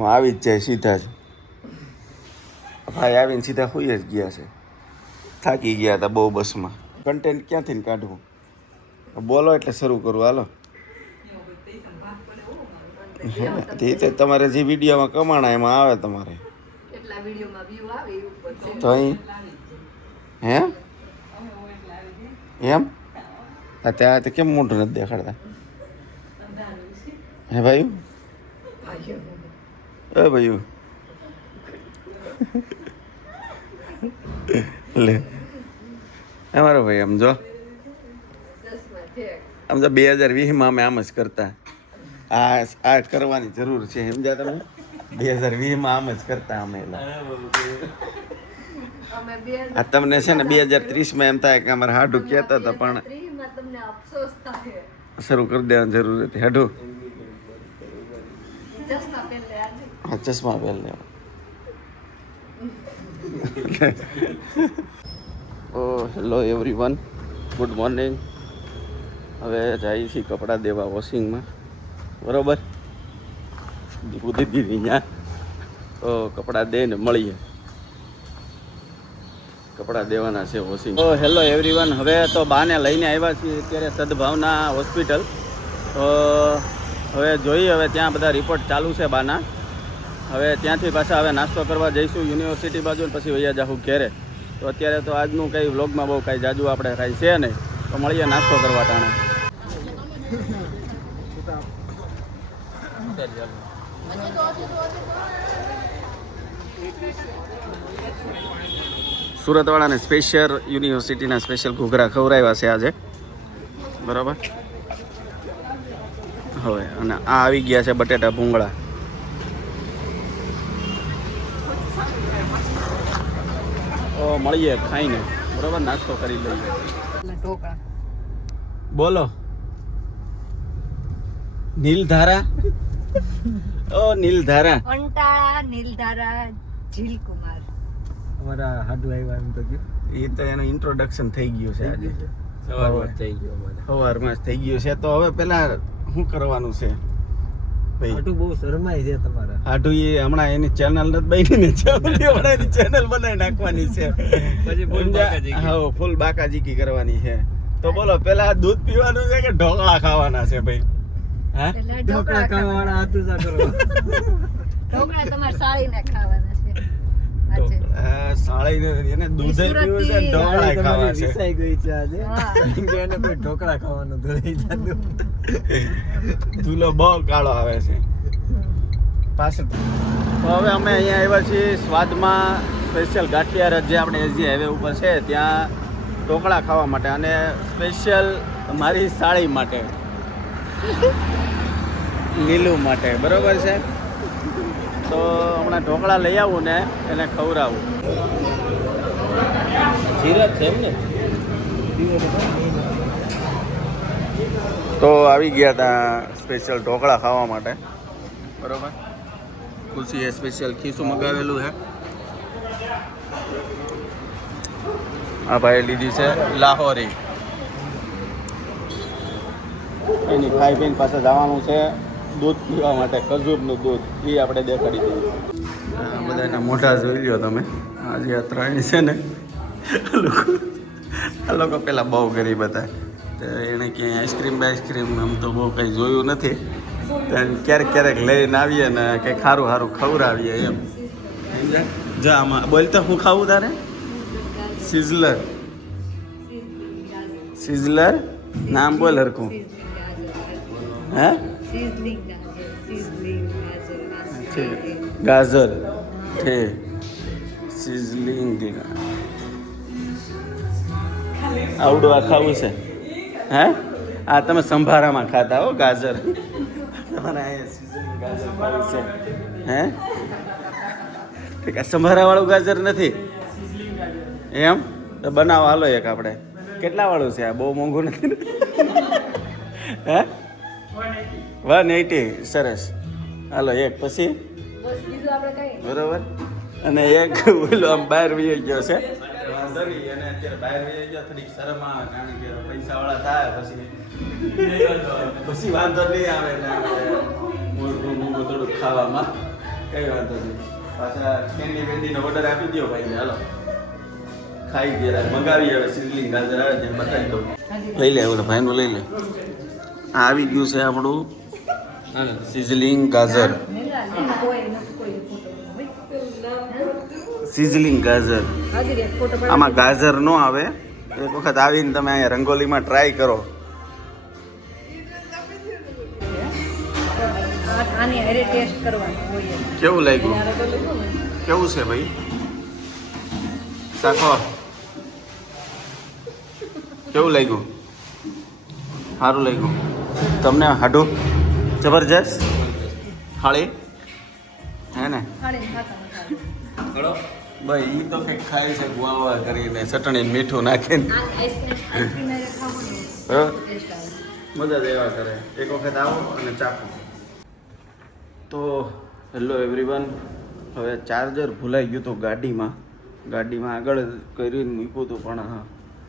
આમ આવી જ જાય સીધા જ. ભાઈ આવીને સીધા હોઈ જ ગયા છે. થાકી ગયા હતા બહુ બસમાં. કન્ટેન્ટ ક્યાંથી ને કાઢવું? બોલો એટલે શરૂ કરું. હાલો. તે તમારે જે વિડીયોમાં કમાણા એમાં આવે તમારે તો અહીં હે એમ ત્યાં તો કેમ મોઢું નથી દેખાડતા હે ભાઈ? ભાઈ લે અમારો ભાઈ આમ જો 2020માં અમે આમ જ કરતા. આ કરવાની જરૂર છે સમજ્યા તમે? 2020માં આમ જ કરતા અમે. આ તમને છે ને 2030માં એમ થાય કે અમારે હાડું કહેતા હતા પણ શરૂ કરી દેવાની જરૂર હતી. હાડું હા ચશ્મા પહેર લેવા. ઓ હેલો એવરીવન, ગુડ મોર્નિંગ. હવે જઈએ છીએ કપડાં દેવા વોશિંગમાં, બરાબર? દીકું દીદી ત્યાં તો કપડાં દઈને મળીએ. કપડાં દેવાના છે વોશિંગ. ઓ હેલો એવરીવન, હવે તો બાને લઈને આવ્યા છીએ અત્યારે સદભાવના હોસ્પિટલ. તો હવે જોઈએ હવે ત્યાં બધા રિપોર્ટ ચાલુ છે બાના. હવે ત્યાંથી પાછા હવે નાસ્તો કરવા જઈશું યુનિવર્સિટી બાજુ, પછી વૈયા જાઉં ઘેરે. તો અત્યારે તો આજનું કંઈ વ્લોગમાં બહુ કાંઈ જાજુ આપણે કાંઈ છે નહીં, તો મળીએ નાસ્તો કરવા ટાણે. સુરતવાળાને સ્પેશિયલ યુનિવર્સિટીના સ્પેશિયલ ઘૂઘરા ખવડાવ્યા છે આજે, બરાબર? હવે અને આ આવી ગયા છે બટેટા ભૂંગળા. તો મળીએ ખાઈને, બરાબર? નાસ્તો કરી લઈએ. બોલો નીલધારા. ઓ નીલધારા, અંટાળા નીલધારા જીલકુમાર. અમારા હાડુ આવ્યા એમ તો ગયું. એ તો એનું ઇન્ટ્રોડક્શન થઈ ગયું છે આજે. સવારમાં થઈ ગયો અમારે. સવારમાં જ થઈ ગયું છે. તો હવે પેલા શું કરવાનું છે ભાઈ? હાડુ બહુ શરમાય છે તમારા. હાડુ એ હમણાં એની ચેનલ નથી બની ને હમણાં એની ચેનલ બનાવી નાખવાની છે. પછી હા ફૂલ બાકાજીકી કરવાની છે. તો બોલો પેલા દૂધ પીવાનું છે કે ઢોકળા ખાવાના છે ભાઈ? હા ઢોકળા ખાવાના હાથું સા કરો. ઢોકળા તમારે સાળીને ખાવાના છે. સાળીને એને દૂધ પીવું છે, ઢોકળા ખાવા છે. વિસાઈ ગઈ છે આજે. એને કોઈ ઢોકળા ખાવાનું ધોઈ જાતું. ધૂલો બહુ કાળો આવે છે પાછળ. તો હવે અમે અહીંયા આવ્યા છીએ સ્વાદમાં સ્પેશિયલ ગાંઠિયા રથ, જે આપણે એસજી હાઈવે ઉપર છે, ત્યાં ઢોકળા ખાવા માટે, અને સ્પેશિયલ મારી સાળી માટે, નીલુ માટે, બરોબર છે? તો હમણાં ઢોકળા લઈ આવું ને એને ખવડાવું. જીરત છે એમ ને? તો આવી ગયા હતા સ્પેશિયલ ઢોકળા ખાવા માટે, બરોબર? ખુશીએ સ્પેશિયલ ખીસું મગાવેલું છે. આ ભાઈ લીધી છે લાહોરી. એની ખાઈ પીને પાછા જવાનું છે દૂધ પીવા માટે, ખજૂરનું દૂધ. એ આપણે દેખાડી દઈએ. બધાના મોઢા જોઈ લ્યો તમે. આજે આ ત્રણ છે ને, આ લોકો પેલા બહુ ગરીબ હતા. તો એણે ક્યાંય આઈસ્ક્રીમ આમ તો બહુ કંઈ જોયું નથી. ક્યારેક ક્યારેક લઈને આવીએ ને કંઈક સારું સારું ખવડાવીએ એમ. જો આમાં બોલતા હું ખાવું તારે? સિઝલર. સિઝલર નામ બોલ હરખું. હે? ગાજર છે, સિઝલિંગ. આવડું આ ખાવું છે? હે? આ તમે સંભારામાં ખાતા હો ગાજર. તમારે અહીંયા સિઝલિંગ ગાજર ખાવું છે? હે? ઠીક. આ સંભારાવાળું ગાજર નથી એમ? તો બનાવો હાલો એક આપણે. કેટલા વાળું છે આ? બહુ મોંઘું નથી? હે? 180. સરસ. હાલો એક. પછી બરોબર. અને એક ઓલો આમ બહાર વહી ગયો છે. વાંધો નહીં, અને અત્યારે બહાર વહી ગયો, થોડીક શરમ આવે, કારણ કે પૈસાવાળા થાય પછી વાંધો નહીં આવે ને આપણે મોંઘું થોડુંક ખાવામાં. કઈ વાંધો નહીં. પાછા કેન્ડી વેન્ડીનો ઓર્ડર આપી દો ભાઈને. હાલો ખાઈ ગયા મંગાવી. હવે સિઝલિંગ ગાજર આવે ત્યાં બતાવી દો. લઈ લે ઓલા ભાઈનું લઈ લે. આ આવી ગયું છે આપણું સિઝલિંગ ગાજર. સિઝલિંગ ગાજર. આમાં ગાજર ન આવે. એક વખત આવીને તમે અહીંયા રંગોલીમાં ટ્રાય કરો. આની હારે ટેસ્ટ કરવાનો હોય. કેવું લાગ્યું? કેવું છે ભાઈ? શાખો કેવું લાગ્યું? સારું લાગ્યું તમને? હાડું જબરજસ્ત થાળી હે ને? ભાઈ એ તો કંઈક ખાય છે ગુવા કરીને ચટણી મીઠું નાખીને. મજા જ એવા કરે. એક વખત આવો અને ચાખો. તો હેલો એવરીવન, હવે ચાર્જર ભૂલાઈ ગયું હતું ગાડીમાં આગળ કરીને મૂક્યું હતું, પણ હા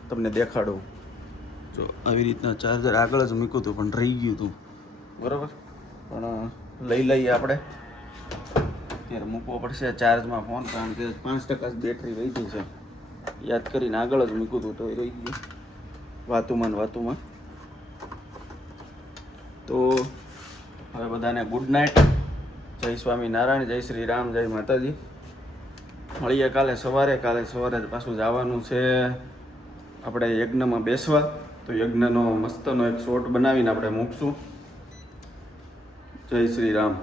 તમને દેખાડું. જો આવી રીતના ચાર્જર આગળ જ મૂક્યું હતું પણ રહી ગયું હતું, બરાબર. પણ લઈ લઈએ આપણે. અત્યારે મૂકવો પડશે ચાર્જમાં ફોન, કારણ કે 5% બેટરી રહી ગઈ છે. યાદ કરીને આગળ જ મૂક્યું હતું તો એ રહી ગયું વાતુમાં. તો હવે બધાને ગુડ નાઇટ. જય સ્વામિનારાયણ, જય શ્રી રામ, જય માતાજી. મળીએ કાલે સવારે જ પાછું જવાનું છે આપણે યજ્ઞમાં બેસવા. તો યજ્ઞનો મસ્તનો એક શોર્ટ બનાવીને આપણે મૂકશું. જય શ્રી રામ.